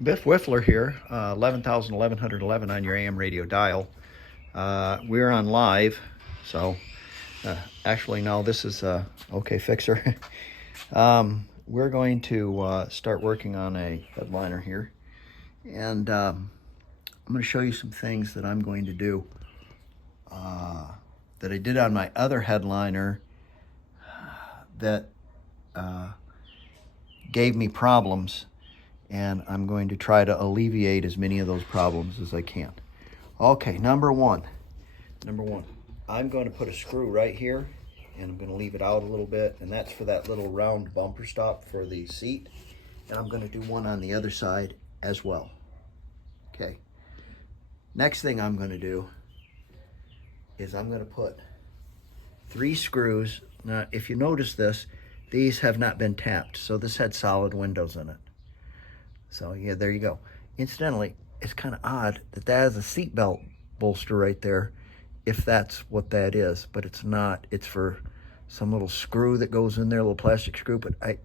Biff Whiffler here, 11,1111 on your AM radio dial. We're on live, so actually, no, this is OK Fixer. We're going to start working on a headliner here, and I'm going to show you some things that I'm going to do that I did on my other headliner that gave me problems, and I'm going to try to alleviate as many of those problems as I can. Okay, number one, I'm going to put a screw right here, and I'm going to leave it out a little bit, and that's for that little round bumper stop for the seat, and I'm going to do one on the other side as well. Okay, next thing I'm going to do is I'm going to put 3 screws. Now, if you notice this, these have not been tapped, so this had solid windows in it. So yeah, there you go. Incidentally, it's kind of odd that has a seatbelt bolster right there, if that's what that is, but it's not. It's for some little screw that goes in there, a little plastic screw, but a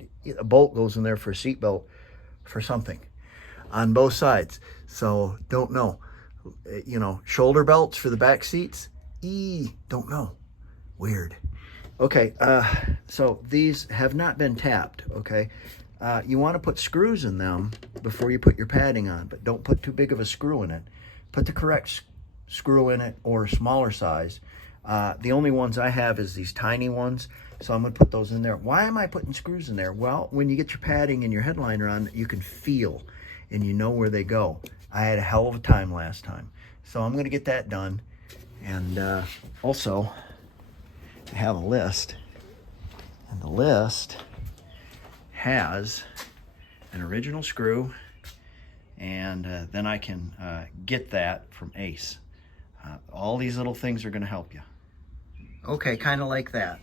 bolt goes in there for a seatbelt for something on both sides. So don't know. You know, shoulder belts for the back seats? Don't know. Weird. Okay, so these have not been tapped, okay? You want to put screws in them before you put your padding on, but don't put too big of a screw in it. Put the correct screw in it or smaller size. The only ones I have is these tiny ones, so I'm going to put those in there. Why am I putting screws in there? Well, when you get your padding and your headliner on, you can feel and you know where they go. I had a hell of a time last time, so I'm going to get that done. And also, I have a list, and the list has an original screw, and then I can get that from Ace. All these little things are going to help you. Okay, kind of like that.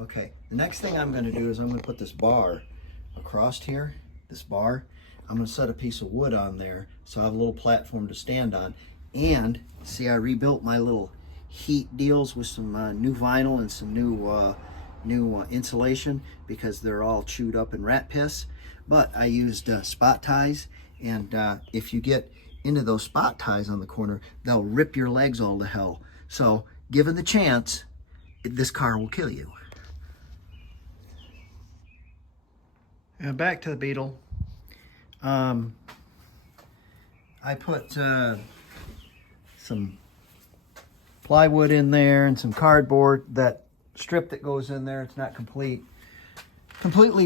Okay, the next thing I'm going to do is I'm going to put this bar across here, this bar. I'm going to set a piece of wood on there so I have a little platform to stand on. And see, I rebuilt my little heat deals with some new vinyl and some new insulation because they're all chewed up in rat piss. But I used spot ties, and if you get into those spot ties on the corner, they'll rip your legs all to hell. So given the chance, this car will kill you. And back to the Beetle. I put some plywood in there and some cardboard. That strip that goes in there, it's not completely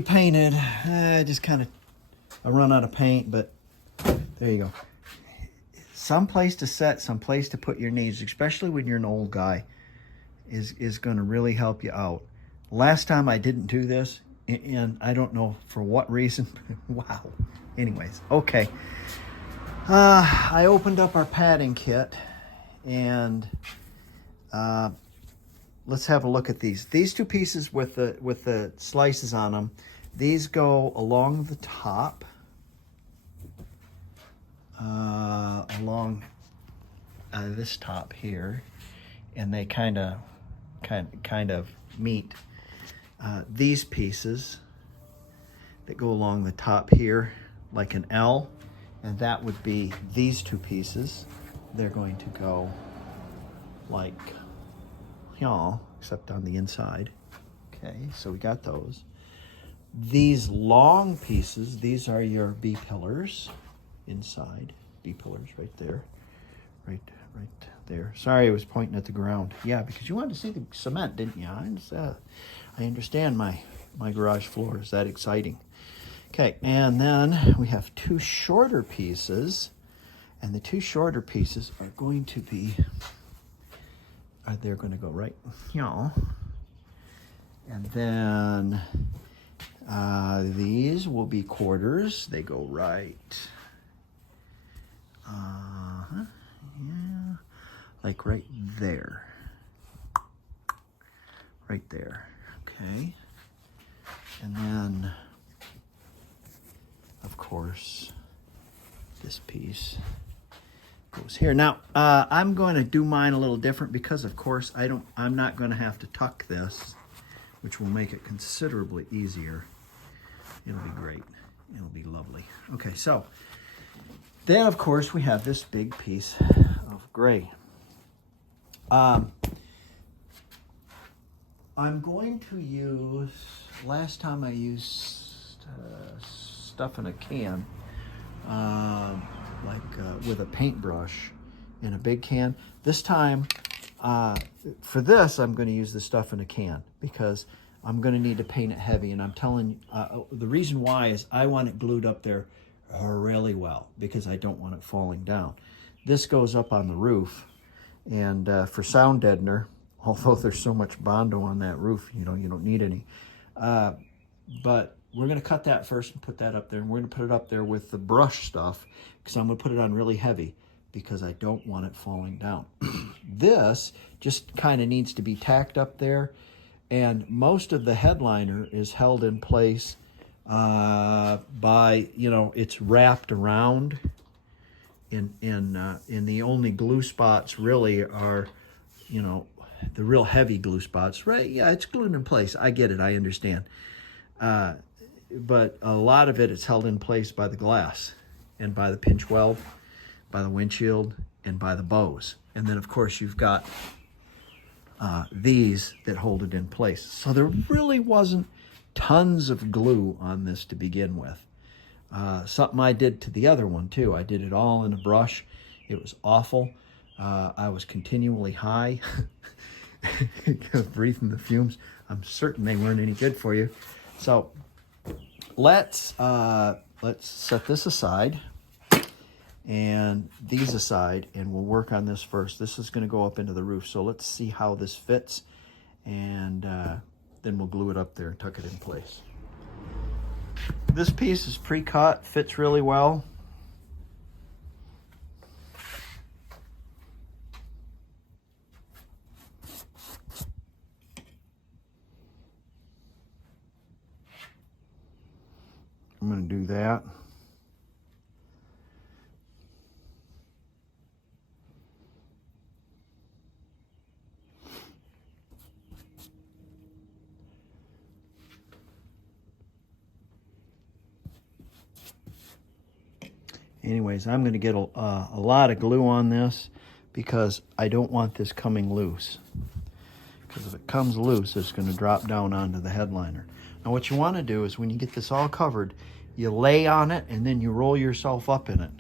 painted. Just kind of I run out of paint, but there you go. Some place to set, some place to put your needs, especially when you're an old guy, is going to really help you out. Last time I didn't do this, and I don't know for what reason. Wow. Anyways, okay. I opened up our padding kit, and let's have a look at these. These 2 pieces with the slices on them, these go along the top, along this top here, and they kind of meet these pieces that go along the top here like an L, and that would be these 2 pieces. They're going to go like y'all, except on the inside. Okay, so we got those. These long pieces, these are your B pillars inside. B pillars right there, right there. Sorry, I was pointing at the ground. Yeah, because you wanted to see the cement, didn't you? I understand my garage floor is that exciting. Okay, and then we have 2 shorter pieces, and the 2 shorter pieces are going to be, they're going to go right here. And then these will be quarters. They go right, yeah, like right there. Right there, okay. And then, of course, this piece goes here. Now, I'm going to do mine a little different because, of course, I'm not going to have to tuck this, which will make it considerably easier. It'll be great. It'll be lovely. Okay, so then of course we have this big piece of gray. I'm going to use, last time I used stuff in a can, with a paintbrush in a big can. This time, for this, I'm going to use the stuff in a can because I'm going to need to paint it heavy. And I'm telling you, the reason why is I want it glued up there really well because I don't want it falling down. This goes up on the roof, and for sound deadener, although there's so much Bondo on that roof, you don't need any. But we're going to cut that first and put that up there, and we're going to put it up there with the brush stuff because I'm going to put it on really heavy because I don't want it falling down. This just kind of needs to be tacked up there, and most of the headliner is held in place by, it's wrapped around, in the only glue spots really are, the real heavy glue spots, right? Yeah, it's glued in place. I get it. I understand. But a lot of it is held in place by the glass and by the pinch weld, by the windshield, and by the bows. And then, of course, you've got these that hold it in place. So there really wasn't tons of glue on this to begin with. Something I did to the other one, too. I did it all in a brush. It was awful. I was continually high, breathing the fumes. I'm certain they weren't any good for you. So let's set this aside and these aside, and we'll work on this first. This is going to go up into the roof, so let's see how this fits, and then we'll glue it up there and tuck it in place. This piece is pre-cut, fits really well. I'm going to do that. Anyways, I'm going to get a lot of glue on this because I don't want this coming loose. Because if it comes loose, it's going to drop down onto the headliner. Now what you want to do is when you get this all covered, you lay on it and then you roll yourself up in it.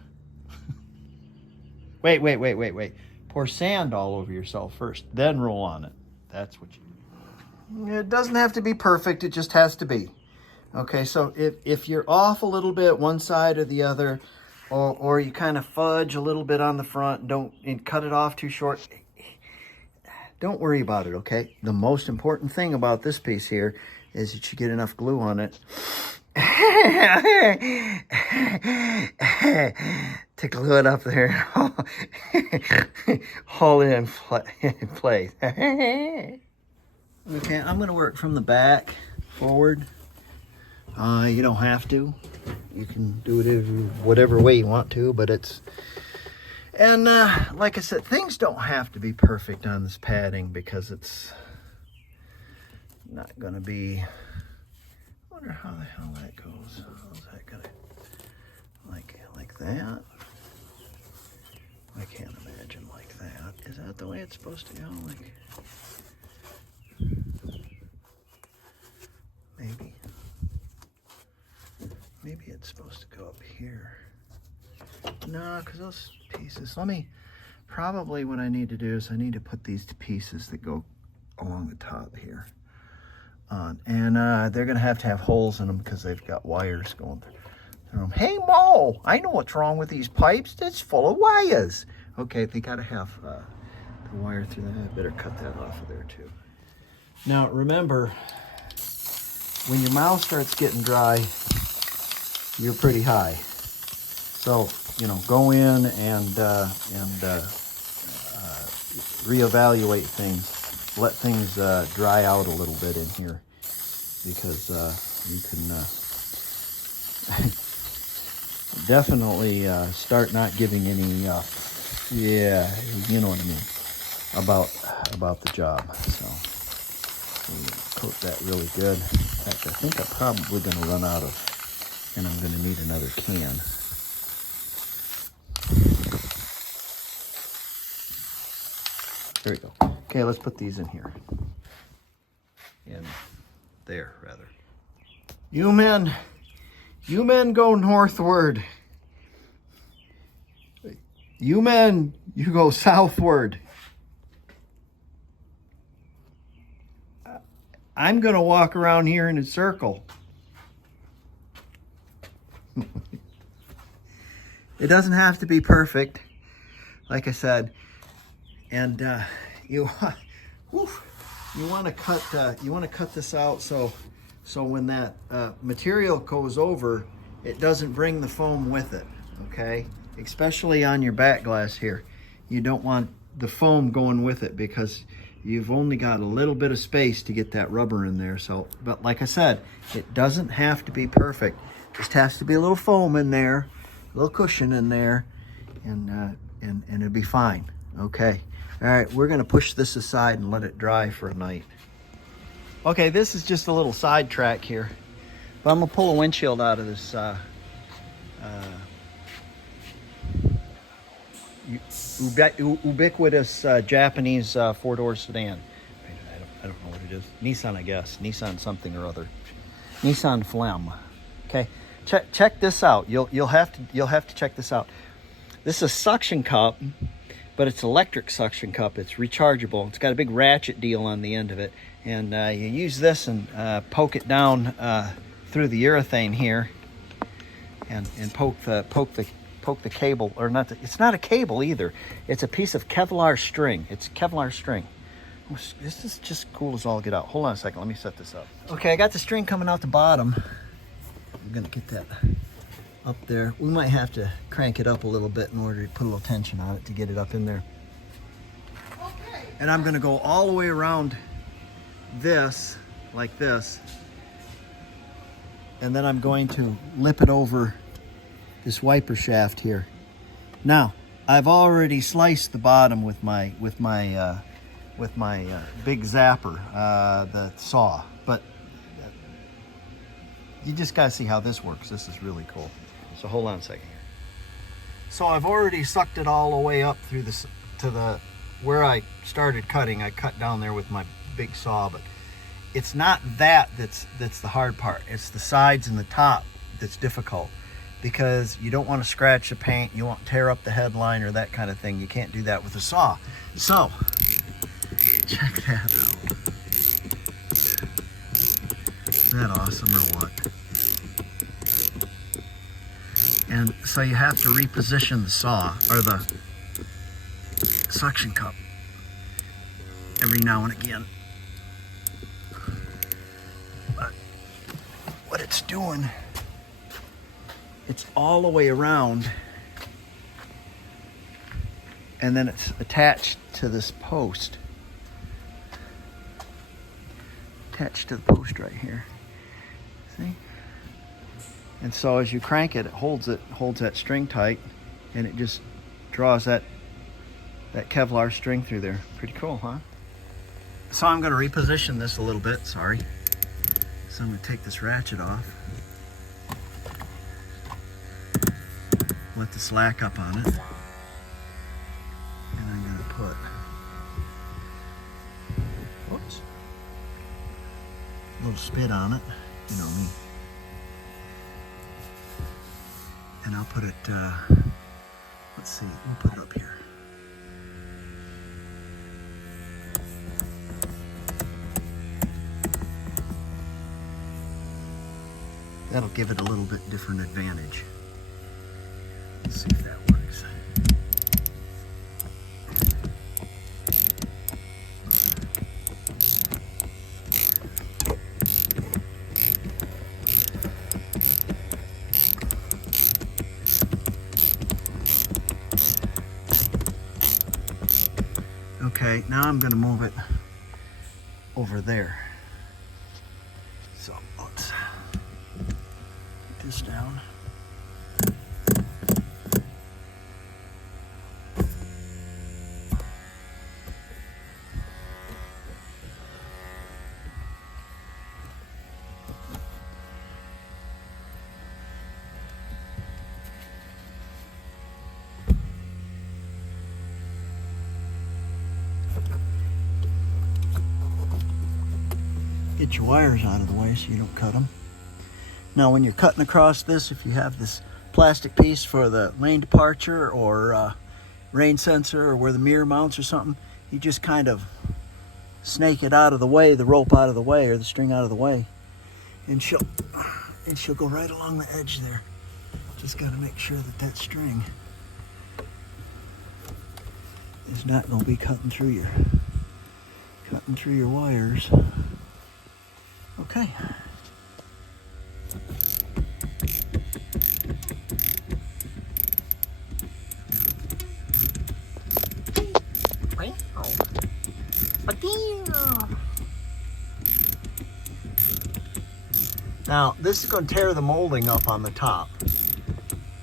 Wait. Pour sand all over yourself first, then roll on it. That's what you do. It doesn't have to be perfect, it just has to be. Okay, so if you're off a little bit one side or the other, or you kind of fudge a little bit on the front and cut it off too short, don't worry about it, okay? The most important thing about this piece here is that you get enough glue on it to glue it up there and hold it in place. Okay, I'm going to work from the back forward. You don't have to. You can do it whatever way you want to, but it's... And like I said, things don't have to be perfect on this padding because it's not going to be... I wonder how the hell that goes. How's that going to... Like that? I can't imagine like that. Is that the way it's supposed to go? Like... Maybe it's supposed to go up here. No, because those pieces... Probably what I need to do is I need to put these pieces that go along the top here on. And they're going to have holes in them because they've got wires going through them. Hey, Mo! I know what's wrong with these pipes. It's full of wires. Okay, they got to have the wire through that. I better cut that off of there, too. Now, remember, when your mouth starts getting dry, you're pretty high. So, go in and reevaluate things. Let things dry out a little bit in here because you can definitely start not giving any, yeah, you know what I mean, about the job. So, coat that really good. In fact, I think I'm probably going to run out of And I'm gonna need another can. There we go. Okay, let's put these in here. In there, rather. You men go northward. You men, you go southward. I'm gonna walk around here in a circle. It doesn't have to be perfect, like I said, and you want to cut this out so when that material goes over, it doesn't bring the foam with it. Okay, especially on your back glass here, you don't want the foam going with it because you've only got a little bit of space to get that rubber in there. So, but like I said, it doesn't have to be perfect. Just has to be a little foam in there, a little cushion in there, and it'll be fine. Okay. All right, we're gonna push this aside and let it dry for a night. Okay, this is just a little sidetrack here, but I'm gonna pull a windshield out of this ubiquitous Japanese four-door sedan. I don't know what it is. Nissan, I guess. Nissan something or other. Nissan Phlegm. Okay, check this out. You'll have to check this out. This is a suction cup, but it's electric suction cup. It's rechargeable. It's got a big ratchet deal on the end of it, and you use this and poke it down through the urethane here, and poke the cable, or not. It's not a cable either. It's a piece of Kevlar string. It's Kevlar string. This is just cool as all get out. Hold on a second. Let me set this up. Okay, I got the string coming out the bottom. I'm gonna get that up there. We might have to crank it up a little bit in order to put a little tension on it to get it up in there. Okay. And I'm gonna go all the way around this, like this, and then I'm going to lip it over this wiper shaft here. Now, I've already sliced the bottom with my big zapper, the saw, but you just gotta see how this works. This is really cool. So hold on a second here. So I've already sucked it all the way up through this to the where I started cutting. I cut down there with my big saw, but it's not that's the hard part. It's the sides and the top that's difficult, because you don't want to scratch the paint, you won't tear up the headline or that kind of thing. You can't do that with a saw. So check that out. Isn't that awesome or what? And so you have to reposition the saw, or the suction cup, every now and again. But what it's doing, it's all the way around, and then it's attached to this post. Attached to the post right here. See? And so as you crank it, it holds that string tight, and it just draws that Kevlar string through there. Pretty cool, huh? So I'm going to reposition this a little bit, sorry. So I'm going to take this ratchet off. Let the slack up on it. And I'm going to put, whoops, a little spit on it, you know me. And I'll put it, let's see, we'll put it up here. That'll give it a little bit different advantage. Let's see if that works. Okay, now I'm going to move it over there. So let's put this down. get your wires out of the way so you don't cut them. Now when you're cutting across this, if you have this plastic piece for the lane departure or rain sensor or where the mirror mounts or something, you just kind of snake it out of the way, the rope out of the way or the string out of the way, and she'll go right along the edge there. Just got to make sure that that string is not going to be cutting through your wires. Okay. Now, this is going to tear the molding up on the top,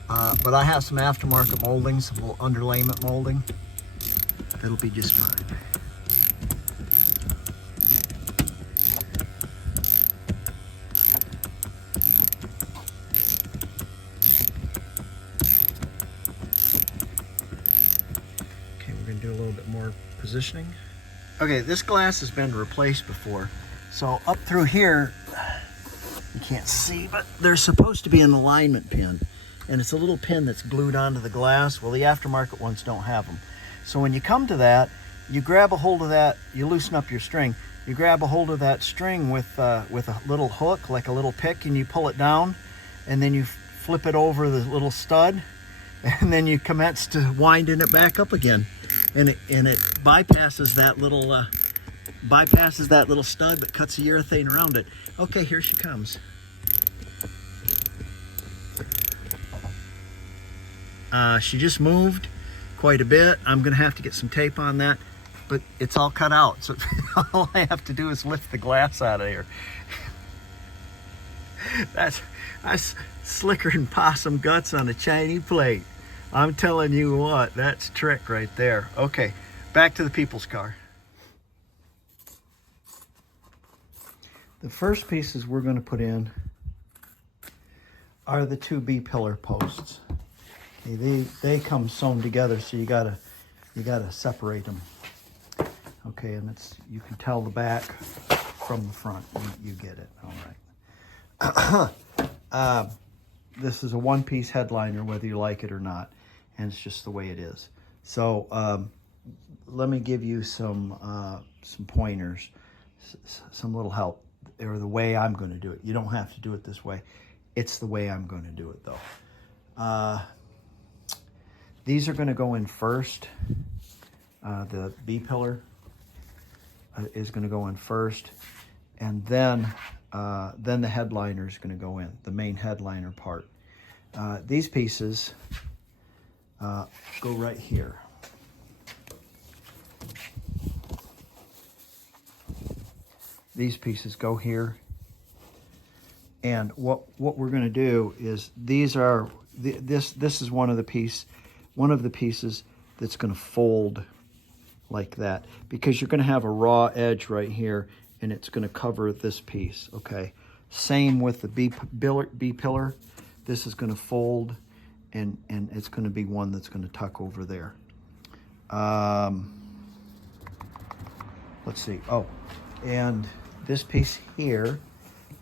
but I have some aftermarket molding, some underlayment molding. It'll be just fine. Okay, we're going to do a little bit more positioning. Okay, this glass has been replaced before, so up through here, you can't see, but there's supposed to be an alignment pin, and it's a little pin that's glued onto the glass. Well, the aftermarket ones don't have them. So when you come to that, you grab a hold of that, you loosen up your string. You grab a hold of that string with a little hook, like a little pick, and you pull it down, and then you flip it over the little stud, and then you commence to winding it back up again. And it bypasses that little stud, but cuts the urethane around it. Okay, here she comes. She just moved quite a bit. I'm gonna have to get some tape on that, but it's all cut out, so all I have to do is lift the glass out of here. That's slicker than possum guts on a Chinese plate. I'm telling you what, that's a trick right there. Okay, back to the people's car. The first pieces we're going to put in are the two B-pillar posts. Okay, they come sewn together, so you gotta separate them. Okay, and you can tell the back from the front. You get it. All right. This is a one-piece headliner, whether you like it or not, and it's just the way it is. So let me give you some pointers, some little help, or the way I'm going to do it. You don't have to do it this way. It's the way I'm going to do it, though. These are going to go in first. The B-pillar is going to go in first, and then the headliner is going to go in, the main headliner part. These pieces go right here. These pieces go here, and what we're going to do is this is one of the pieces that's going to fold like that, because you're going to have a raw edge right here, and it's going to cover this piece. Okay, same with the B pillar. This is going to fold, and it's going to be one that's going to tuck over there. Let's see. Oh, and this piece here,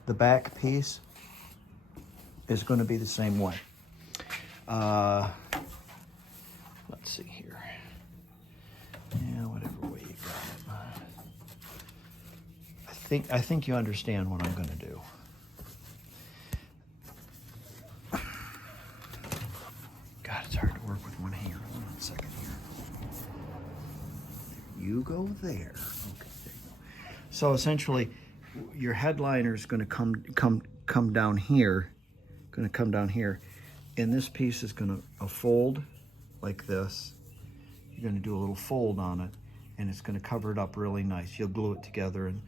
the back piece, is going to be the same way. Let's see here. Yeah, whatever way you got it. I think you understand what I'm going to do. God, it's hard to work with one hand. Hold on a second here. You go there. Okay, there you go. So essentially, your headliner is going to come down here. Going to come down here, and this piece is going to fold like this. You're going to do a little fold on it, and it's going to cover it up really nice. You'll glue it together, and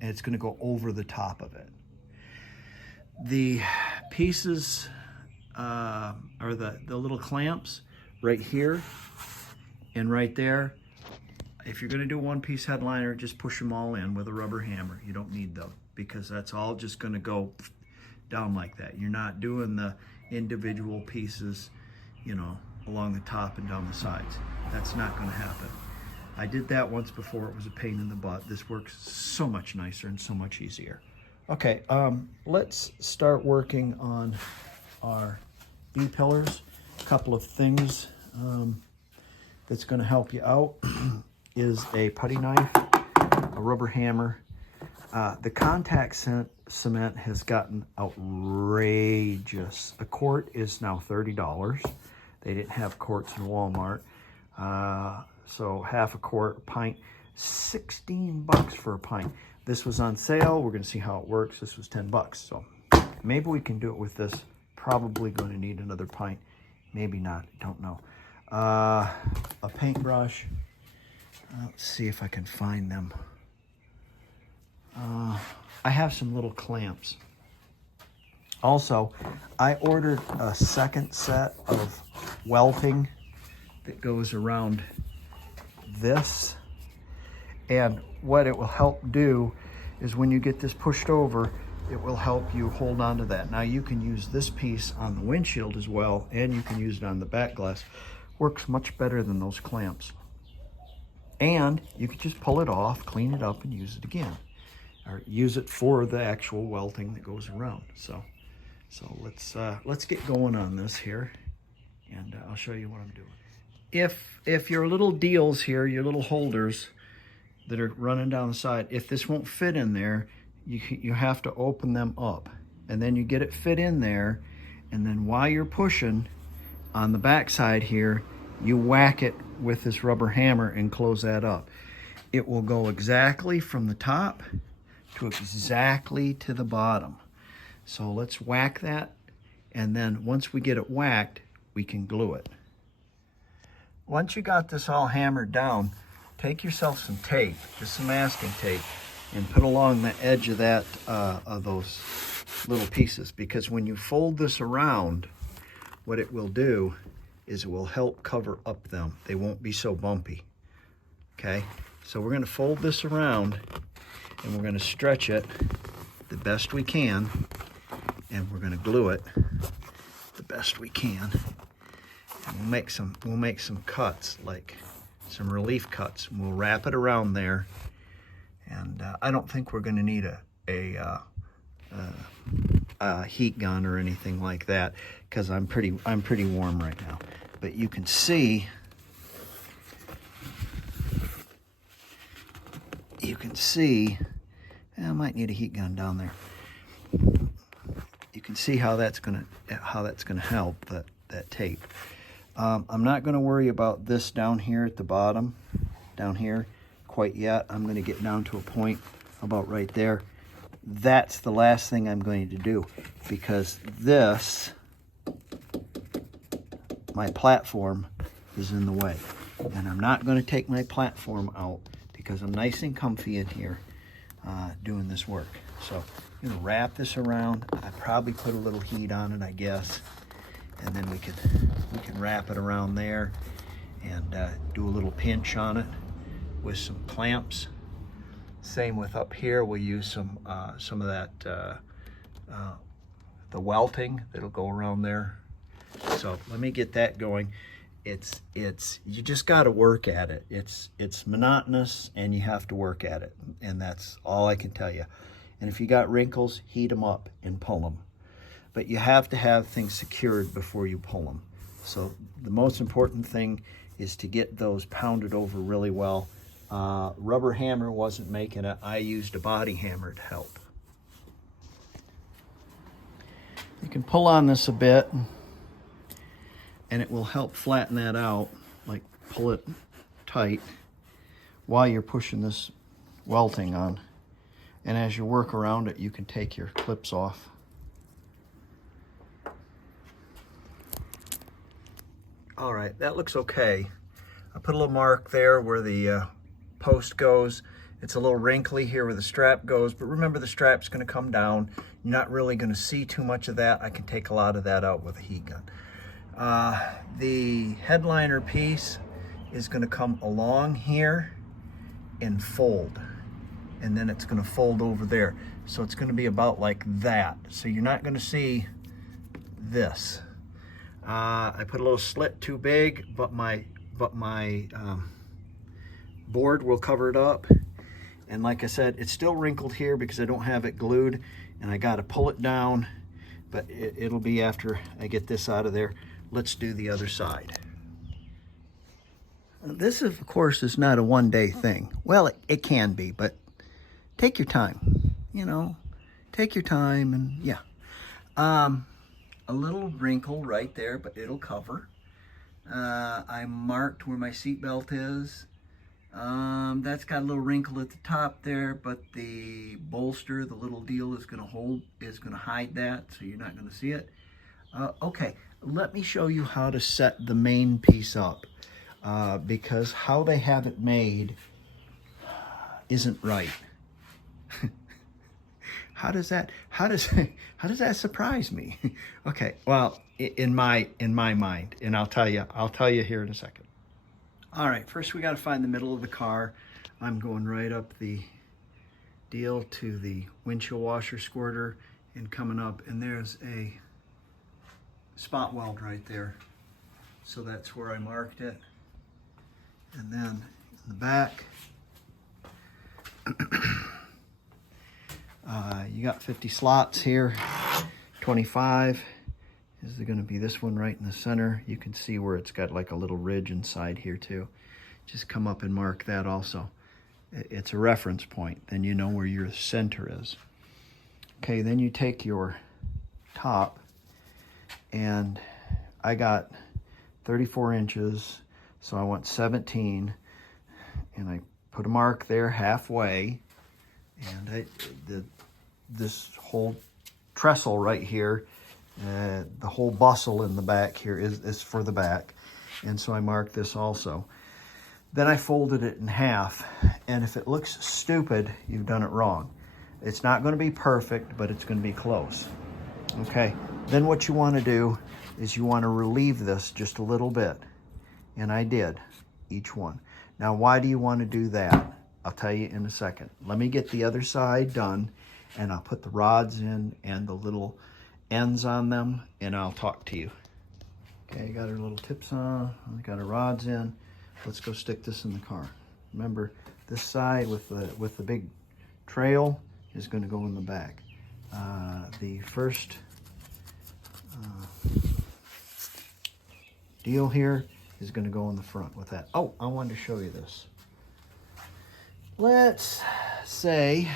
it's going to go over the top of it. The pieces are the little clamps right here and right there. If you're going to do a one-piece headliner, just push them all in with a rubber hammer. You don't need them, because that's all just going to go down like that. You're not doing the individual pieces, along the top and down the sides. That's not going to happen. I did that once before. It was a pain in the butt. This works so much nicer and so much easier. Okay, let's start working on our B-pillars. A couple of things that's going to help you out is a putty knife, a rubber hammer. The contact cement has gotten outrageous. A quart is now $30. They didn't have quarts in Walmart. So half a quart, a pint, 16 bucks for a pint. This was on sale. We're going to see how it works. This was 10 bucks. So maybe we can do it with this. Probably going to need another pint. Maybe not. Don't know. A paintbrush. Let's see if I can find them. I have some little clamps. Also, I ordered a second set of welting that goes around this. And what it will help do is when you get this pushed over, it will help you hold on to that. Now you can use this piece on the windshield as well, and you can use it on the back glass. Works much better than those clamps. And you can just pull it off, clean it up, and use it again. Or use it for the actual welting that goes around. So let's get going on this here, and I'll show you what I'm doing. If your little deals here, your little holders that are running down the side, if this won't fit in there, you have to open them up, and then you get it fit in there, and then while you're pushing on the back side here, you whack it with this rubber hammer and close that up. It will go exactly from the top to exactly to the bottom. So let's whack that, and then once we get it whacked, we can glue it. Once you got this all hammered down, take yourself some tape, just some masking tape, and put along the edge of that of those little pieces, because when you fold this around, what it will do is it will help cover up them. They won't be so bumpy. Okay, so we're going to fold this around, and we're going to stretch it the best we can, and we're going to glue it the best we can. And we'll make some cuts, like some relief cuts, and we'll wrap it around there. And I don't think we're going to need a heat gun or anything like that, because I'm pretty warm right now. But you can see. I might need a heat gun down there. You can see how that's gonna help, that tape. I'm not going to worry about this down here at the bottom, down here, quite yet. I'm going to get down to a point about right there. That's the last thing I'm going to do, because this, my platform, is in the way. And I'm not going to take my platform out, because I'm nice and comfy in here doing this work. So I'm going to wrap this around. I probably put a little heat on it, I guess. And then we can wrap it around there and do a little pinch on it with some clamps. Same with up here. We'll use some of that the welting that'll go around there. So let me get that going. It's you just got to work at it. It's monotonous, and you have to work at it, and that's all I can tell you. And if you got wrinkles, heat them up and pull them. But you have to have things secured before you pull them. So the most important thing is to get those pounded over really well. Rubber hammer wasn't making it. I used a body hammer to help. You can pull on this a bit, and it will help flatten that out, like pull it tight while you're pushing this welting on. And as you work around it, you can take your clips off. All right, that looks okay. I put a little mark there where the post goes. It's a little wrinkly here where the strap goes, but remember, the strap's going to come down. You're not really going to see too much of that. I can take a lot of that out with a heat gun. The headliner piece is going to come along here and fold, and then it's going to fold over there. So it's going to be about like that. So you're not going to see this. I put a little slit too big, but my board will cover it up. And like I said, it's still wrinkled here because I don't have it glued, and I got to pull it down, but it'll be after I get this out of there. Let's do the other side. This, of course, is not a one-day thing. Well, it can be, but take your time, you know, take your time, and yeah. A little wrinkle right there, but it'll cover. I marked where my seatbelt is. That's got a little wrinkle at the top there, but the bolster, the little deal is going to hide that, so you're not going to see it. Okay, let me show you how to set the main piece up, because how they have it made isn't right. How does that surprise me? Okay, well, in my mind, and I'll tell you here in a second. All right, first we got to find the middle of the car. I'm going right up the deal to the windshield washer squirter and coming up, and there's a spot weld right there. So that's where I marked it. And then in the back, you got 50 slots here. 25 is going to be this one right in the center. You can see where it's got like a little ridge inside here too. Just come up and mark that also. It's a reference point. Then you know where your center is. Okay, then you take your top, and I got 34 inches, so I want 17, and I put a mark there halfway, and this whole trestle right here, the whole bustle in the back here is for the back, and so I marked this also. Then I folded it in half, and if it looks stupid, you've done it wrong. It's not going to be perfect, but it's going to be close. Okay, then what you want to do is you want to relieve this just a little bit, and I did, each one. Now, why do you want to do that? I'll tell you in a second. Let me get the other side done, and I'll put the rods in and the little ends on them, and I'll talk to you. Okay, got our little tips on, I got our rods in. Let's go stick this in the car. Remember, this side with the big trail is going to go in the back. The first deal here is going to go in the front with that. Oh, I wanted to show you this. Let's say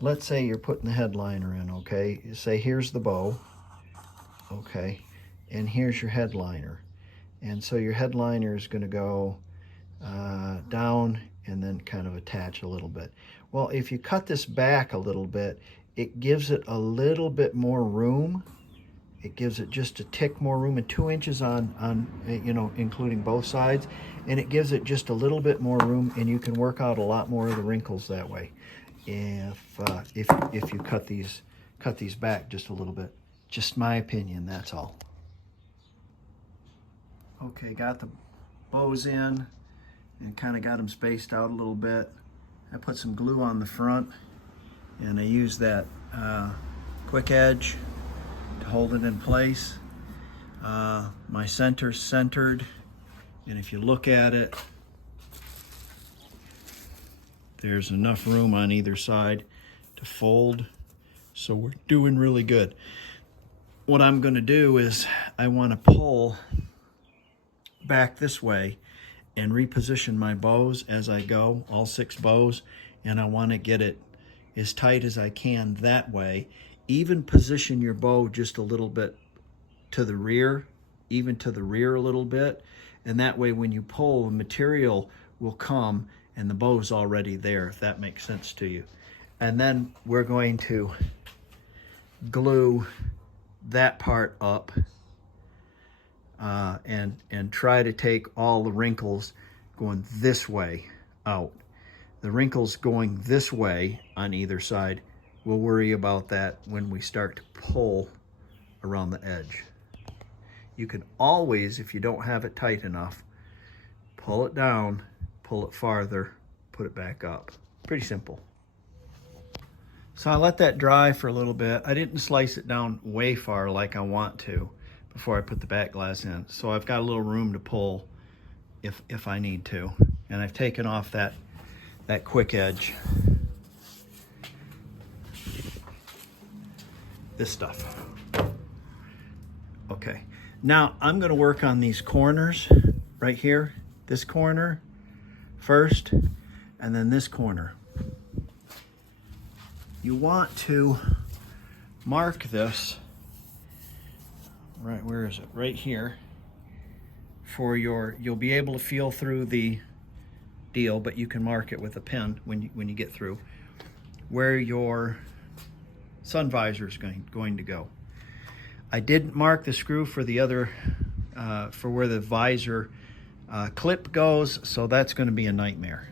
you're putting the headliner in, okay? You say here's the bow, okay, and here's your headliner. And so your headliner is going to go down and then kind of attach a little bit. Well, if you cut this back a little bit, it gives it a little bit more room. It gives it just a tick more room, and 2 inches on you know, including both sides, and it gives it just a little bit more room, and you can work out a lot more of the wrinkles that way. If you cut these back just a little bit. Just my opinion, that's all. Okay, got the bows in and kind of got them spaced out a little bit. I put some glue on the front, and I use that quick edge to hold it in place. My center's centered, and if you look at it, there's enough room on either side to fold, so we're doing really good. What I'm going to do is I want to pull back this way and reposition my bows as I go, all 6 bows, and I want to get it as tight as I can that way. Even position your bow just a little bit to the rear, even to the rear a little bit, and that way when you pull, the material will come and the bow's already there, if that makes sense to you. And then we're going to glue that part up and try to take all the wrinkles going this way out. The wrinkles going this way on either side, we'll worry about that when we start to pull around the edge. You can always, if you don't have it tight enough, pull it down, pull it farther, put it back up. Pretty simple. So I let that dry for a little bit. I didn't slice it down way far like I want to before I put the back glass in. So I've got a little room to pull if I need to. And I've taken off that quick edge. This stuff. Okay, now I'm going to work on these corners right here. This corner first, and then this corner. You want to mark this, right, where is it? Right here. For your, you'll be able to feel through the deal, but you can mark it with a pen when you get through, where your sun visor is going to go. I didn't mark the screw for the other, for where the visor clip goes, so that's going to be a nightmare.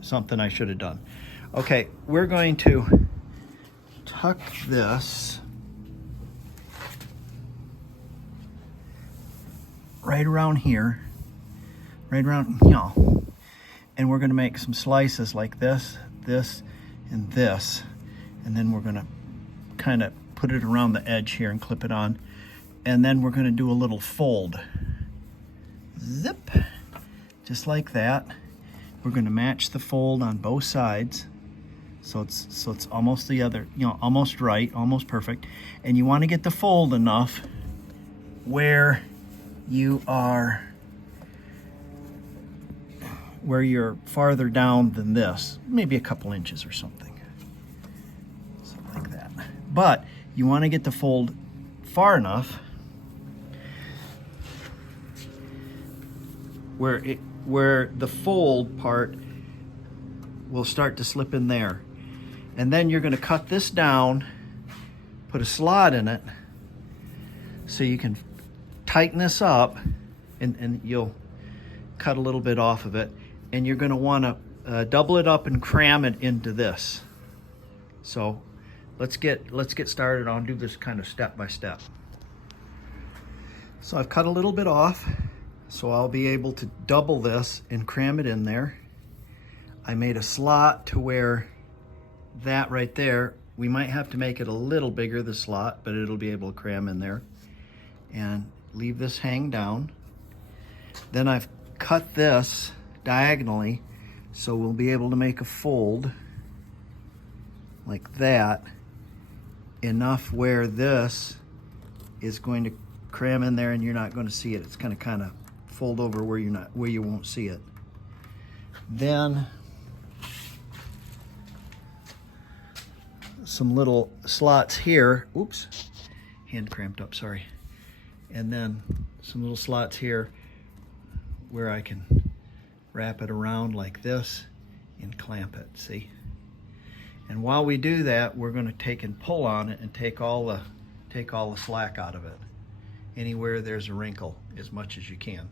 Something I should have done. Okay, we're going to tuck this right around here, right around, you know, and we're going to make some slices like this, this, and this, and then we're going to kind of put it around the edge here and clip it on, and then we're going to do a little fold. Zip, just like that. We're going to match the fold on both sides, so it's almost the other, you know, almost right, almost perfect. And you want to get the fold enough where you are, where you're farther down than this, maybe a couple inches or something like that. But you want to get the fold far enough where the fold part will start to slip in there. And then you're going to cut this down, put a slot in it, so you can tighten this up, and you'll cut a little bit off of it, and you're going to want to double it up and cram it into this. So let's get started on do this kind of step by step. So I've cut a little bit off, so I'll be able to double this and cram it in there. I made a slot to where that right there, we might have to make it a little bigger, the slot, but it'll be able to cram in there. And leave this hang down. Then I've cut this diagonally, so we'll be able to make a fold like that, enough where this is going to cram in there and you're not going to see it. It's going to kind of fold over where you won't see it. Then some little slots here. Oops, hand cramped up, sorry. And then some little slots here where I can wrap it around like this and clamp it, see? And while we do that, we're going to take and pull on it and take all the slack out of it. Anywhere there's a wrinkle, as much as you can.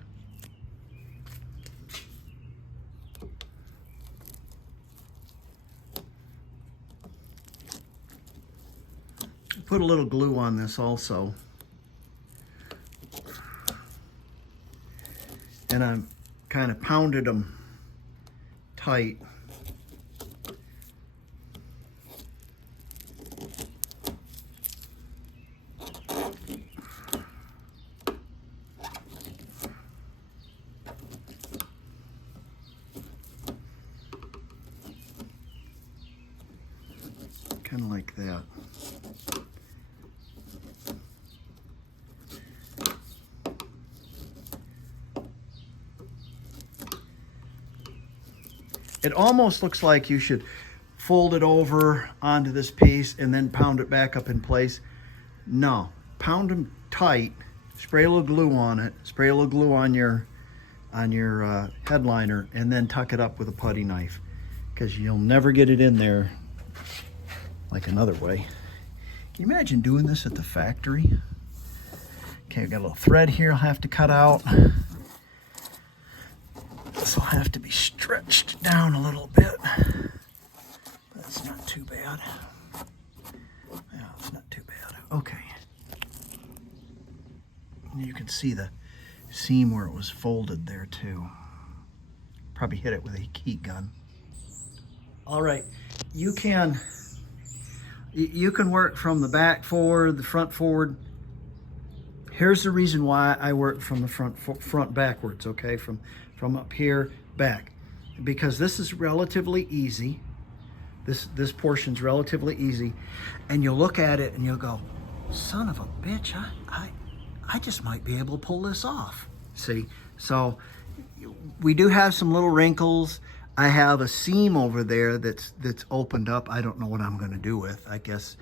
Put a little glue on this also. And I'm kind of pounded them tight. Kind of like that. It almost looks like you should fold it over onto this piece and then pound it back up in place. No, pound them tight, spray a little glue on it, spray a little glue on your headliner, and then tuck it up with a putty knife, because you'll never get it in there like another way. Can you imagine doing this at the factory? Okay, I've got a little thread here I'll have to cut out. This will have to be stretched down a little bit, but it's not too bad. Yeah, it's not too bad. Okay. You can see the seam where it was folded there too. Probably hit it with a heat gun. All right, you can work from the back forward, the front forward, Here's the reason why I work from the front backwards, okay? From up here back. Because this is relatively easy. This portion's relatively easy. And you'll look at it and you'll go, son of a bitch, I just might be able to pull this off. See? So we do have some little wrinkles. I have a seam over there that's opened up. I don't know what I'm going to do with. I guess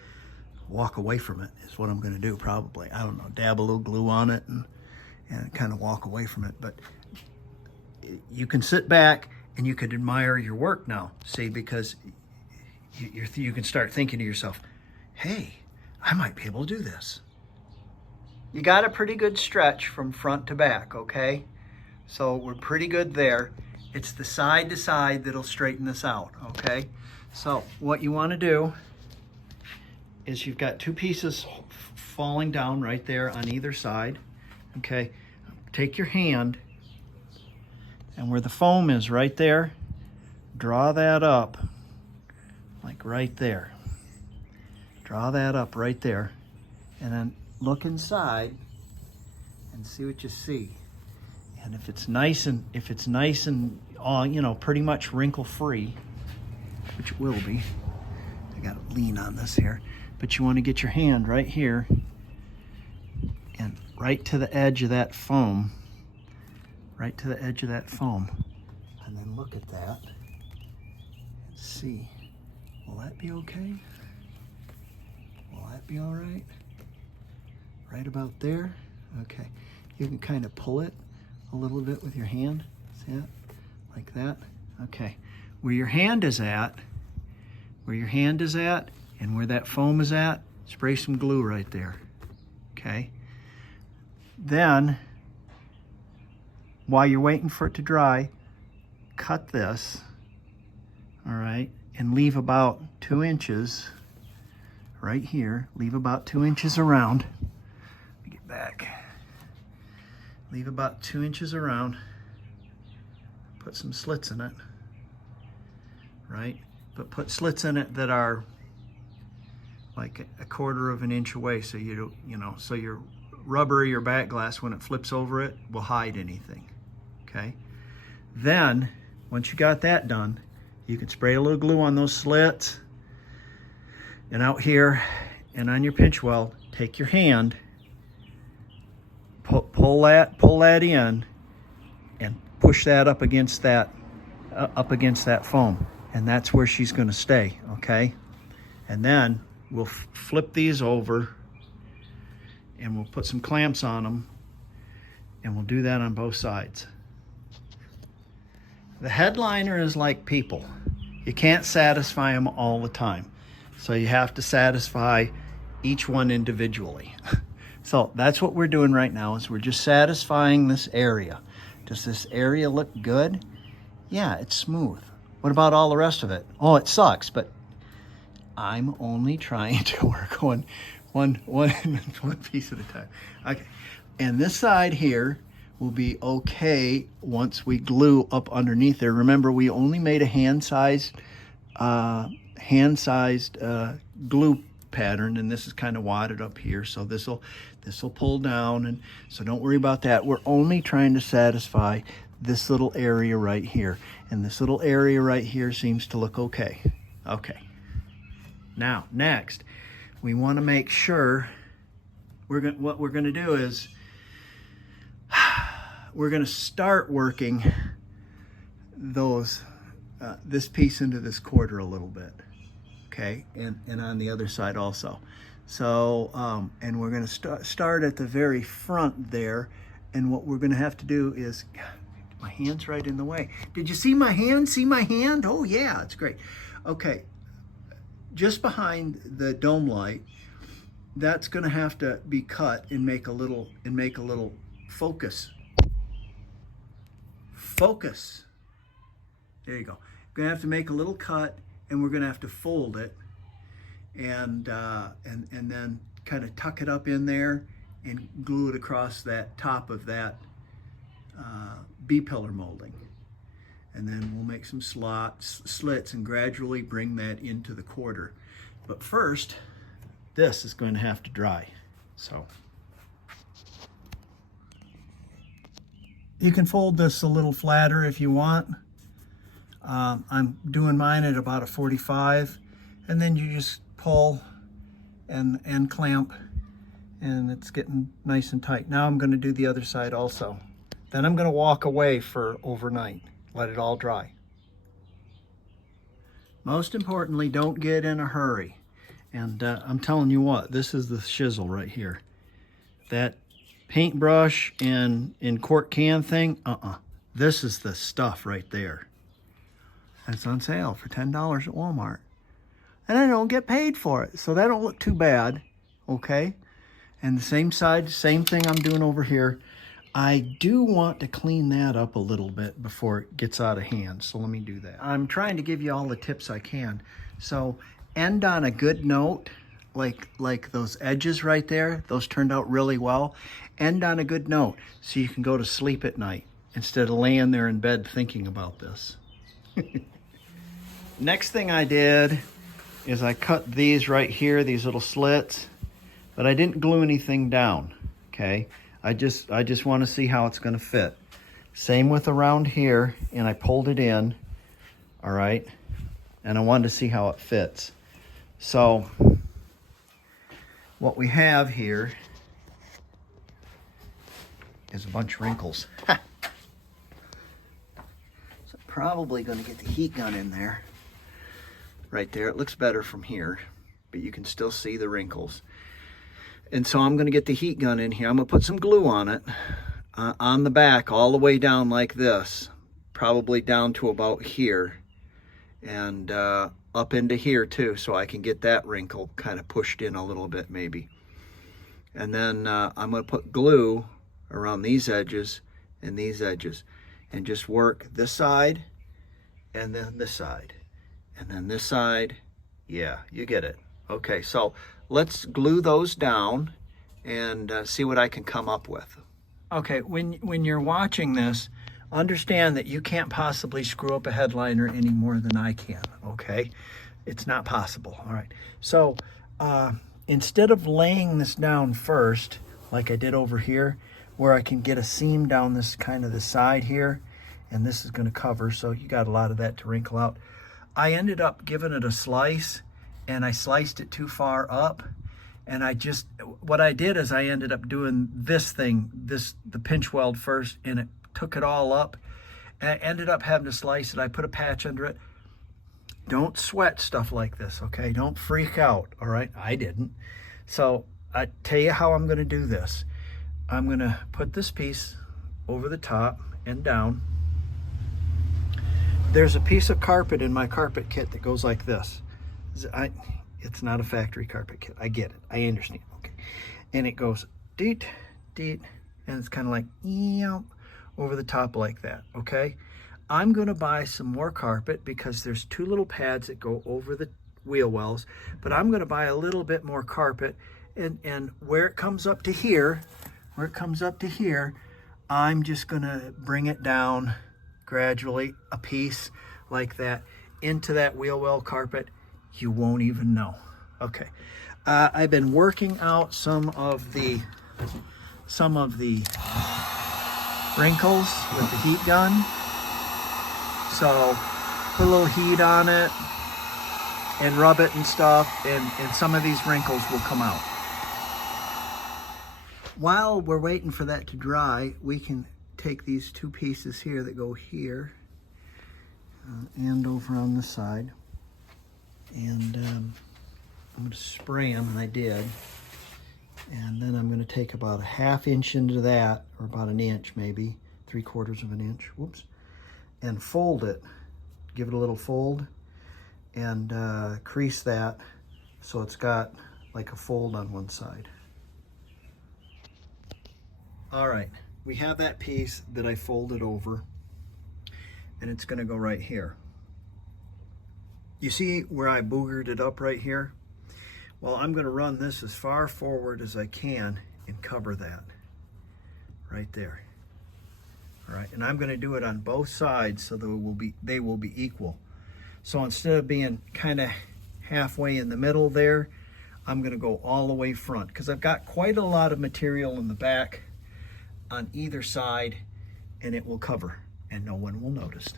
walk away from it is what I'm going to do probably. I don't know, dab a little glue on it and kind of walk away from it. But you can sit back and you can admire your work now, see, because you can start thinking to yourself, hey, I might be able to do this. You got a pretty good stretch from front to back, okay? So we're pretty good there. It's the side to side that'll straighten this out, okay? So what you want to do is you've got two pieces falling down right there on either side, okay? Take your hand, and where the foam is right there, draw that up, like right there. Draw that up right there, and then look inside and see what you see. And if it's nice and you know, pretty much wrinkle free, which it will be. I got to lean on this here, but you want to get your hand right here and right to the edge of that foam, right to the edge of that foam, and then look at that and see, will that be okay? Will that be all right? Right about there. Okay, you can kind of pull it a little bit with your hand. See that? Like that. Okay, where your hand is at, and where that foam is at, spray some glue right there. Okay, then while you're waiting for it to dry, cut this, all right, and leave about 2 inches right here. Leave about 2 inches around. Let me get back. Leave about 2 inches around. Put some slits in it, right? But put slits in it that are like a 1/4 of an inch away, so so your rubber, your back glass, when it flips over it, will hide anything. Okay. Then once you got that done, you can spray a little glue on those slits, and out here and on your pinch weld, take your hand, pull that in, and push that up against that foam, and that's where she's going to stay. Okay, and then we'll flip these over, and we'll put some clamps on them, and we'll do that on both sides. The headliner is like people. You can't satisfy them all the time, so you have to satisfy each one individually. So that's what we're doing right now, is we're just satisfying this area. Does this area look good? Yeah, it's smooth. What about all the rest of it? Oh, it sucks, but I'm only trying to work on one piece at a time. Okay, and this side here will be okay once we glue up underneath there. Remember, we only made a hand-sized glue pattern, and this is kind of wadded up here, so this will pull down, and so don't worry about that. We're only trying to satisfy this little area right here, and this little area right here seems to look okay. Okay, now next we want to make sure what we're going to do is we're going to start working this piece into this 1/4 a little bit, okay, and on the other side also. So and we're going to start at the very front there, and what we're going to have to do is, my hand's right in the way. Did you see my hand? See my hand? Oh yeah, it's great. Okay, just behind the dome light, that's going to have to be cut and make a little focus. Focus. There you go. We're going to have to make a little cut, and we're going to have to fold it, and then kind of tuck it up in there and glue it across that top of that B-pillar molding. And then we'll make some slits and gradually bring that into the 1/4. But first, this is going to have to dry. So You can fold this a little flatter if you want. I'm doing mine at about a 45, and then you just pull and clamp, and it's getting nice and tight. Now I'm going to do the other side also. Then I'm going to walk away for overnight, let it all dry. Most importantly, don't get in a hurry. And I'm telling you what, this is the shizzle right here. That paintbrush and in quart can thing, this is the stuff right there. And it's on sale for $10 at Walmart. And I don't get paid for it, so that don't look too bad, okay? And the same side, same thing I'm doing over here. I do want to clean that up a little bit before it gets out of hand, so let me do that. I'm trying to give you all the tips I can. So end on a good note, like those edges right there, those turned out really well. End on a good note so you can go to sleep at night instead of laying there in bed thinking about this. Next thing I did is I cut these right here, these little slits, but I didn't glue anything down, okay? I just want to see how it's going to fit. Same with around here, and I pulled it in, all right? And I wanted to see how it fits. So what we have here is a bunch of wrinkles. So probably going to get the heat gun in there. Right there, it looks better from here, but you can still see the wrinkles. And so I'm going to get the heat gun in here. I'm going to put some glue on it, on the back, all the way down like this, probably down to about here, and up into here too, so I can get that wrinkle kind of pushed in a little bit maybe. And then I'm going to put glue around these edges and these edges, and just work this side, and then this side, and then this side. Yeah, you get it. Okay, so let's glue those down and see what I can come up with. Okay, when you're watching this, understand that you can't possibly screw up a headliner any more than I can, okay? It's not possible, all right? So instead of laying this down first, like I did over here, where I can get a seam down this kind of the side here, and this is gonna cover, so you got a lot of that to wrinkle out. I ended up giving it a slice, and I sliced it too far up, and what I did is I ended up doing this thing, the pinch weld first, and it took it all up, and I ended up having to slice it. I put a patch under it. Don't sweat stuff like this, okay? Don't freak out, all right? I didn't. So I tell you how I'm gonna do this. I'm gonna put this piece over the top and down. There's a piece of carpet in my carpet kit that goes like this. It's not a factory carpet kit. I get it. I understand. Okay. And it goes deet, deet, and it's kind of like over the top like that. Okay. I'm going to buy some more carpet because there's two little pads that go over the wheel wells, but I'm going to buy a little bit more carpet, and where it comes up to here, I'm just going to bring it down gradually, a piece like that, into that wheel well carpet. You won't even know. Okay, I've been working out some of the wrinkles with the heat gun. So put a little heat on it and rub it and stuff, and some of these wrinkles will come out. While we're waiting for that to dry, we can take these two pieces here that go here and over on the side, and I'm going to spray them, and I did, and then I'm going to take about a ½ inch into that, or about an inch maybe, 3/4 of an inch, whoops, and fold it, give it a little fold, and crease that so it's got like a fold on one side. All right, we have that piece that I folded over, and it's going to go right here. You see where I boogered it up right here? Well, I'm going to run this as far forward as I can and cover that right there. All right, and I'm going to do it on both sides so that they will be equal. So instead of being kind of halfway in the middle there, I'm going to go all the way front, because I've got quite a lot of material in the back on either side, and it will cover and no one will notice.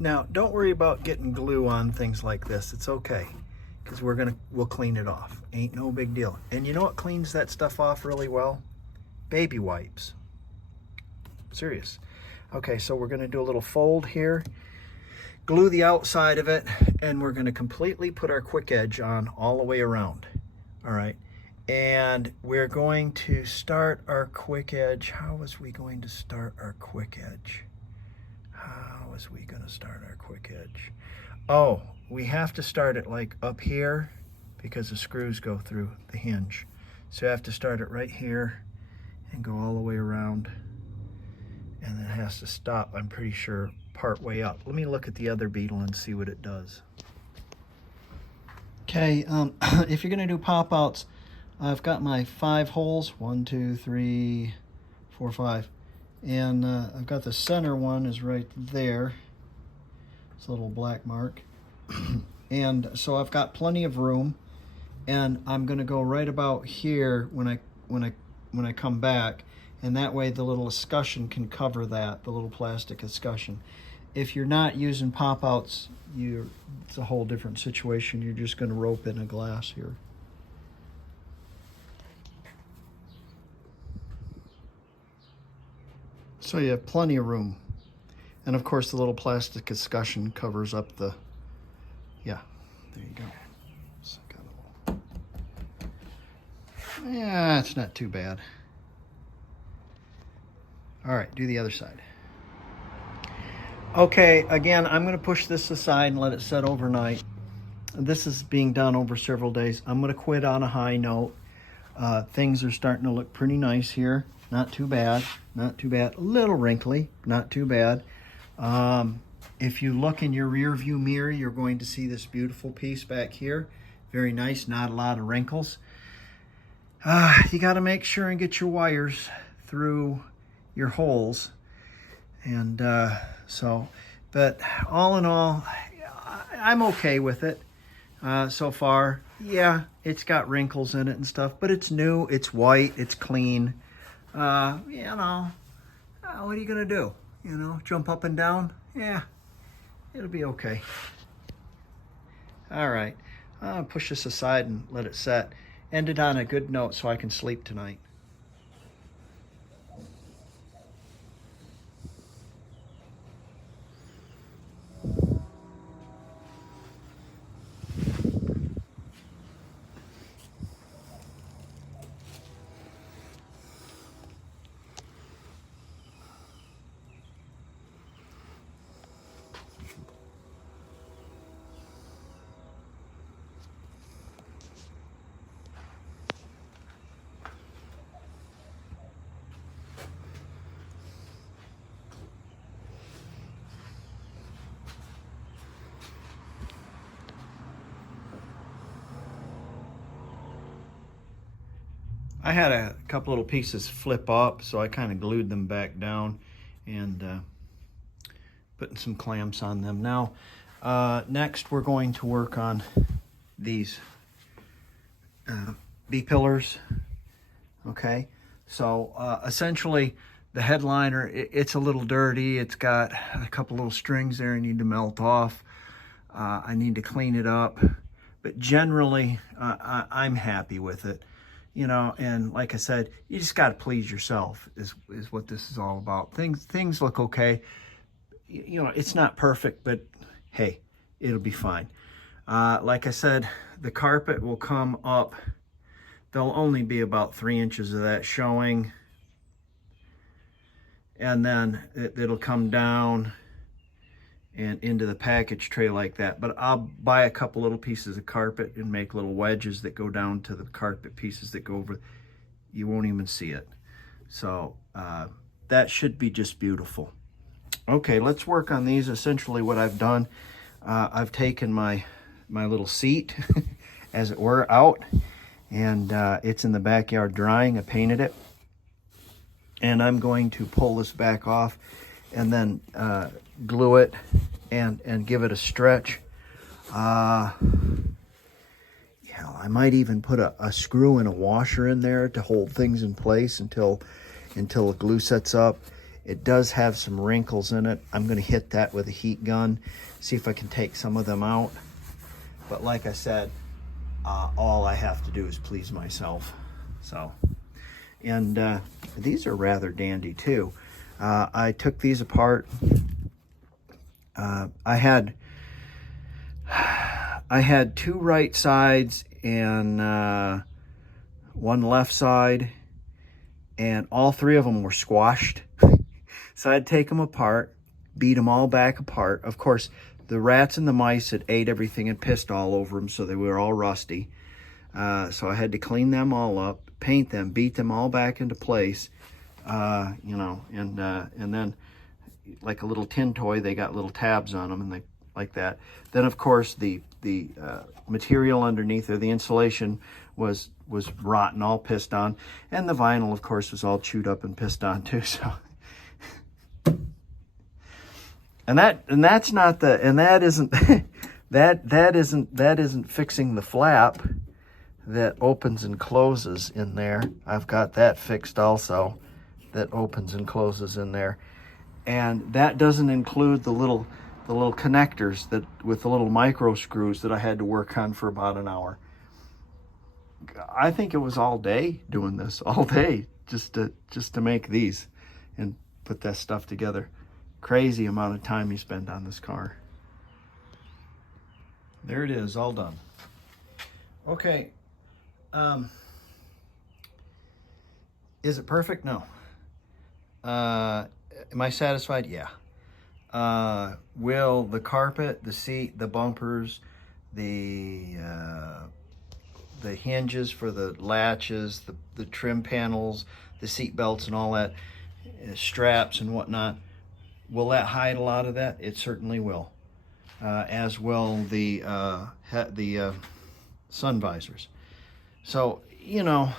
Now, don't worry about getting glue on things like this. It's okay, because we'll clean it off. Ain't no big deal. And you know what cleans that stuff off really well? Baby wipes. Serious. Okay, so we're gonna do a little fold here, glue the outside of it, and we're gonna completely put our quick edge on all the way around. All right, and we're going to start our quick edge. How is we going to start our quick edge? How is we gonna start our quick edge? Oh, we have to start it like up here because the screws go through the hinge. So you have to start it right here and go all the way around. And then it has to stop, I'm pretty sure, part way up. Let me look at the other Beetle and see what it does. Okay, if you're gonna do pop-outs, I've got my 5 holes, 1, 2, 3, 4, 5. And I've got the center one is right there. It's a little black mark. And so I've got plenty of room, and I'm gonna go right about here when I come back, and that way the little escutcheon can cover that, the little plastic escutcheon. If you're not using pop-outs, it's a whole different situation. You're just gonna rope in a glass here. So you have plenty of room. And of course the little plastic escutcheon covers up the, yeah, there you go. So got a little, yeah, it's not too bad. All right, do the other side. Okay, again, I'm gonna push this aside and let it set overnight. This is being done over several days. I'm gonna quit on a high note. Things are starting to look pretty nice here. Not too bad, not too bad. A little wrinkly, not too bad. If you look in your rear view mirror, you're going to see this beautiful piece back here. Very nice, not a lot of wrinkles. You gotta make sure and get your wires through your holes. And but all in all, I'm okay with it so far. Yeah, it's got wrinkles in it and stuff, but it's new, it's white, it's clean. You know, what are you gonna do? You know, jump up and down? Yeah, it'll be okay. All right, I'll push this aside and let it set. End it on a good note so I can sleep tonight. I had a couple little pieces flip up, so I kind of glued them back down and putting some clamps on them. Now, next we're going to work on these B-pillars. Okay, so essentially the headliner, it's a little dirty. It's got a couple little strings there I need to melt off. I need to clean it up, but generally I'm happy with it. You know, and like I said, you just got to please yourself is what this is all about. Things look okay. You know, it's not perfect, but hey, it'll be fine. Like I said, the carpet will come up. There'll only be about 3 inches of that showing. And then it'll come down and into the package tray like that. But I'll buy a couple little pieces of carpet and make little wedges that go down to the carpet pieces that go over. You won't even see it. So that should be just beautiful. Okay, let's work on these. Essentially what I've done, I've taken my little seat, as it were, out, and it's in the backyard drying. I painted it. And I'm going to pull this back off and then glue it and give it a stretch. Yeah, I might even put a screw and a washer in there to hold things in place until the glue sets up. It does have some wrinkles in it. I'm going to hit that with a heat gun, see if I can take some of them out. But like I said, all I have to do is please myself. So, and these are rather dandy too. I took these apart. I had 2 right sides and 1 left side, and all 3 of them were squashed. So I'd take them apart, beat them all back apart. Of course, the rats and the mice had ate everything and pissed all over them, so they were all rusty. So I had to clean them all up, paint them, beat them all back into place, you know, and then like a little tin toy, they got little tabs on them and they like that. Then of course the material underneath, or the insulation, was rotten, all pissed on, and the vinyl of course was all chewed up and pissed on too. So and that's not the, and that isn't that isn't fixing the flap that opens and closes in there. I've got that fixed also, that opens and closes in there. And that doesn't include the little connectors that with the little micro screws that I had to work on for about an hour. I think it was all day doing this, all day, just to make these and put that stuff together. Crazy amount of time you spend on this car. There it is, all done. Okay. Is it perfect? No. Am I satisfied? Yeah. Will the carpet, the seat, the bumpers, the hinges for the latches, the trim panels, the seat belts and all that, straps and whatnot, will that hide a lot of that? It certainly will. As will the sun visors. So, you know,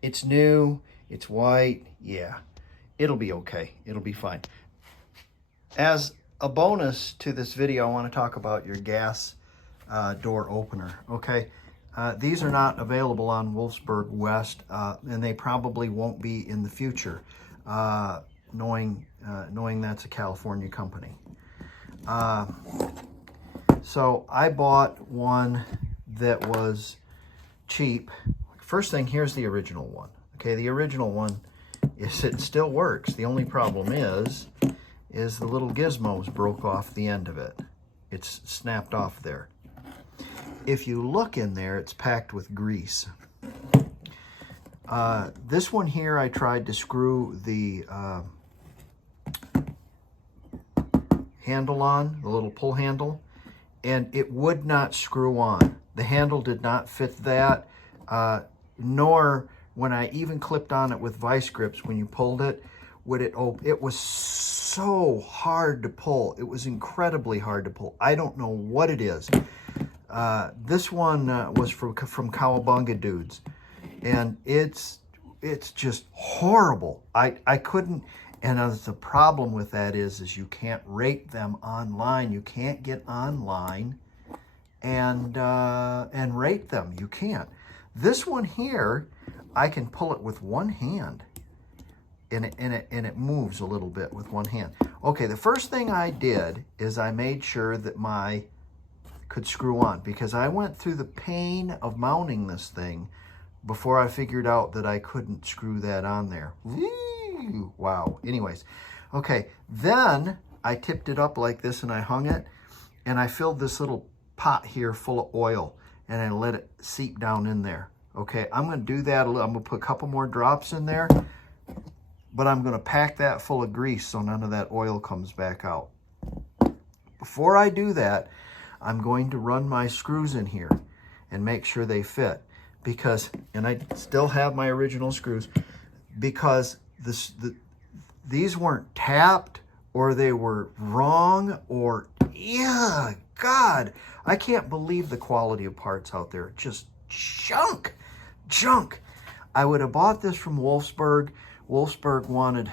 it's new, it's white, yeah, it'll be okay, it'll be fine. As a bonus to this video, I want to talk about your gas door opener, okay? These are not available on Wolfsburg West, and they probably won't be in the future, knowing that's a California company. So I bought one that was cheap. First thing, here's the original one. Okay, the original one it still works. The only problem is the little gizmos broke off the end of it. It's snapped off there. If you look in there, it's packed with grease. This one here, I tried to screw the handle on, the little pull handle, and it would not screw on. The handle did not fit that, nor when I even clipped on it with vice grips, when you pulled it, would it open. It was so hard to pull. It was incredibly hard to pull. I don't know what it is. This one was from Cowabunga Dudes, and it's just horrible. I couldn't. And the problem with that is you can't rate them online. You can't get online and rate them. You can't. This one here, I can pull it with one hand, and it moves a little bit with one hand. Okay, the first thing I did is I made sure that my could screw on, because I went through the pain of mounting this thing before I figured out that I couldn't screw that on there. Woo! Wow. Anyways, okay, then I tipped it up like this and I hung it, and I filled this little pot here full of oil and I let it seep down in there. Okay, I'm going to do that a little. I'm going to put a couple more drops in there, but I'm going to pack that full of grease so none of that oil comes back out. Before I do that, I'm going to run my screws in here and make sure they fit, because, and I still have my original screws, because these weren't tapped, or they were wrong, or, yeah, God, I can't believe the quality of parts out there. Just junk. I would have bought this from Wolfsburg. Wolfsburg wanted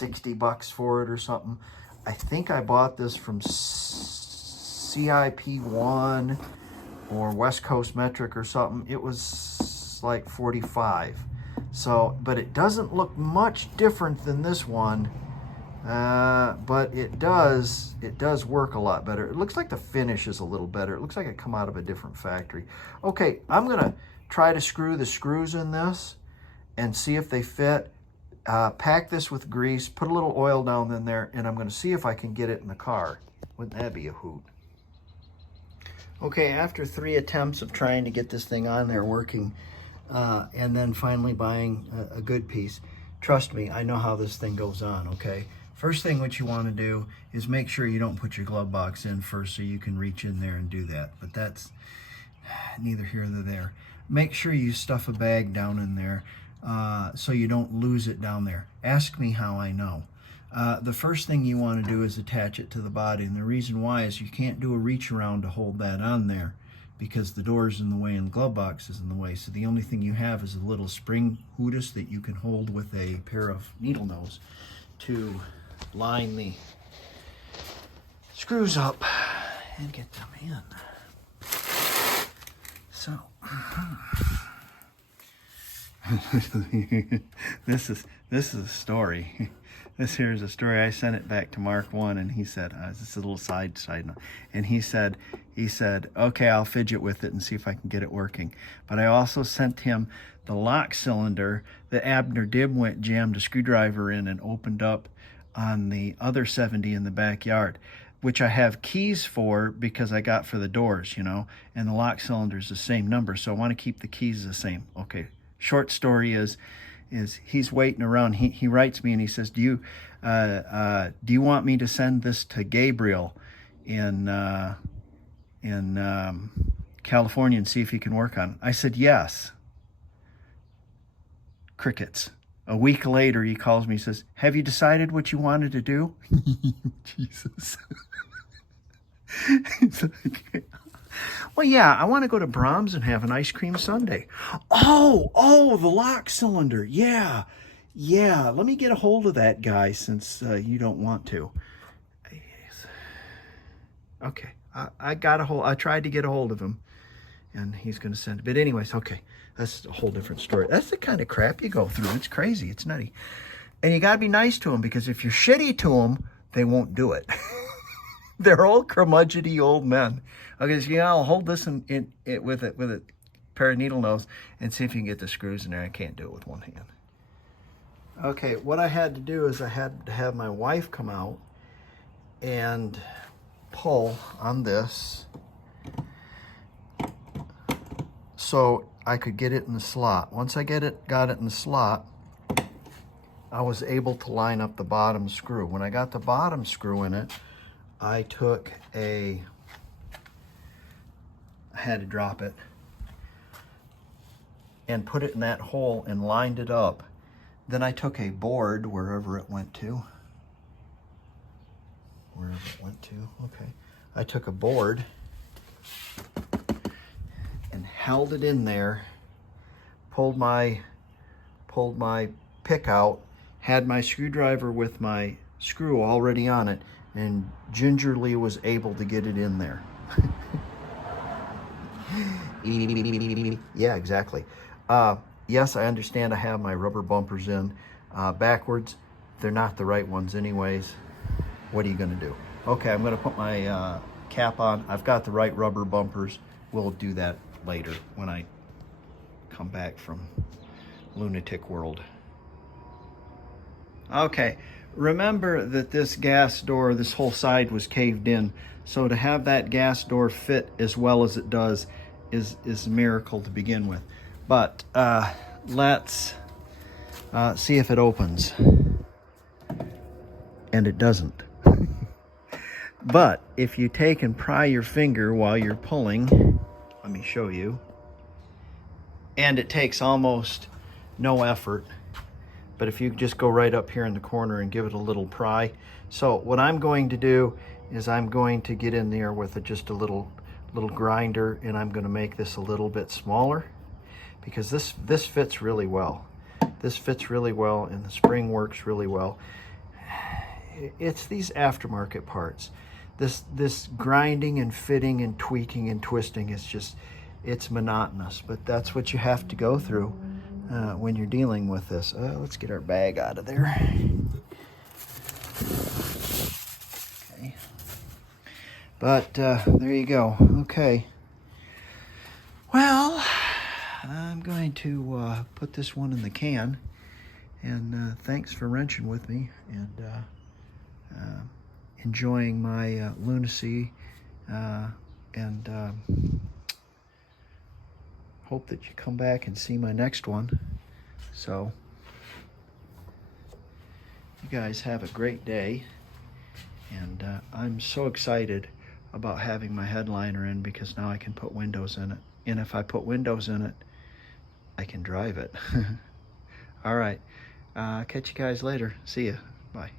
60 bucks for it or something. I think I bought this from CIP1 or West Coast Metric or something. It was like 45. So, but it doesn't look much different than this one. But it does work a lot better. It looks like the finish is a little better. It looks like it come out of a different factory. Okay, I'm gonna try to screw the screws in this and see if they fit. Pack this with grease, put a little oil down in there, and I'm gonna see if I can get it in the car. Wouldn't that be a hoot? Okay, after 3 attempts of trying to get this thing on there working, and then finally buying a good piece, trust me, I know how this thing goes on, okay? First thing what you want to do is make sure you don't put your glove box in first so you can reach in there and do that. But that's neither here nor there. Make sure you stuff a bag down in there so you don't lose it down there. Ask me how I know. The first thing you want to do is attach it to the body. And the reason why is you can't do a reach around to hold that on there because the door's in the way and the glove box is in the way. So the only thing you have is a little spring hoodus that you can hold with a pair of needle nose to line the screws up and get them in. So this is a story. This here is a story. I sent it back to Mark 1 and he said, this is a little side note. And he said, okay, I'll fidget with it and see if I can get it working. But I also sent him the lock cylinder that Abner Dib jammed a screwdriver in and opened up on the other 70 in the backyard, which I have keys for because I got for the doors, you know, and the lock cylinder is the same number. So I want to keep the keys the same. Okay. Short story is he's waiting around. He writes me and he says, do you want me to send this to Gabriel in California and see if he can work on it? I said, yes. Crickets. A week later, he calls me and says, have you decided what you wanted to do? Jesus. He's like, well, yeah, I want to go to Brahms and have an ice cream sundae. Oh, the lock cylinder. Yeah. Let me get a hold of that guy since you don't want to. Okay, I tried to get a hold of him, and he's going to send it. But anyways, okay, that's a whole different story. That's the kind of crap you go through. It's crazy. It's nutty. And you got to be nice to them because if you're shitty to them, they won't do it. They're all curmudgeony old men. Okay, so I'll hold this with a pair of needle nose and see if you can get the screws in there. I can't do it with one hand. Okay, what I had to do is I had to have my wife come out and pull on this so I could get it in the slot. Once I got it in the slot, I was able to line up the bottom screw. When I got the bottom screw in it, I had to drop it and put it in that hole and lined it up. Then I took a board wherever it went to. Okay. I took a board and held it in there, pulled my pick out, had my screwdriver with my screw already on it, and gingerly was able to get it in there. Yeah, exactly. Yes, I understand I have my rubber bumpers in backwards. They're not the right ones anyways. What are you going to do? Okay, I'm going to put my cap on. I've got the right rubber bumpers. We'll do that later when I come back from Lunatic World. Okay, remember that this gas door, this whole side was caved in. So to have that gas door fit as well as it does is a miracle to begin with. But let's see if it opens. And it doesn't. But if you take and pry your finger while you're pulling, let me show you, and it takes almost no effort. But if you just go right up here in the corner and give it a little pry. So what I'm going to do is I'm going to get in there with just a little grinder, and I'm going to make this a little bit smaller because this fits really well. This fits really well, and the spring works really well. it's these aftermarket parts. This grinding and fitting and tweaking and twisting is just, it's monotonous, but that's what you have to go through when you're dealing with this. Let's get our bag out of there. Okay. But there you go. Okay. Well, I'm going to put this one in the can. And thanks for wrenching with me and enjoying my lunacy. And hope that you come back and see my next one. So, you guys have a great day. And I'm so excited about having my headliner in because now I can put windows in it. And if I put windows in it, I can drive it. All right. Catch you guys later. See ya. Bye.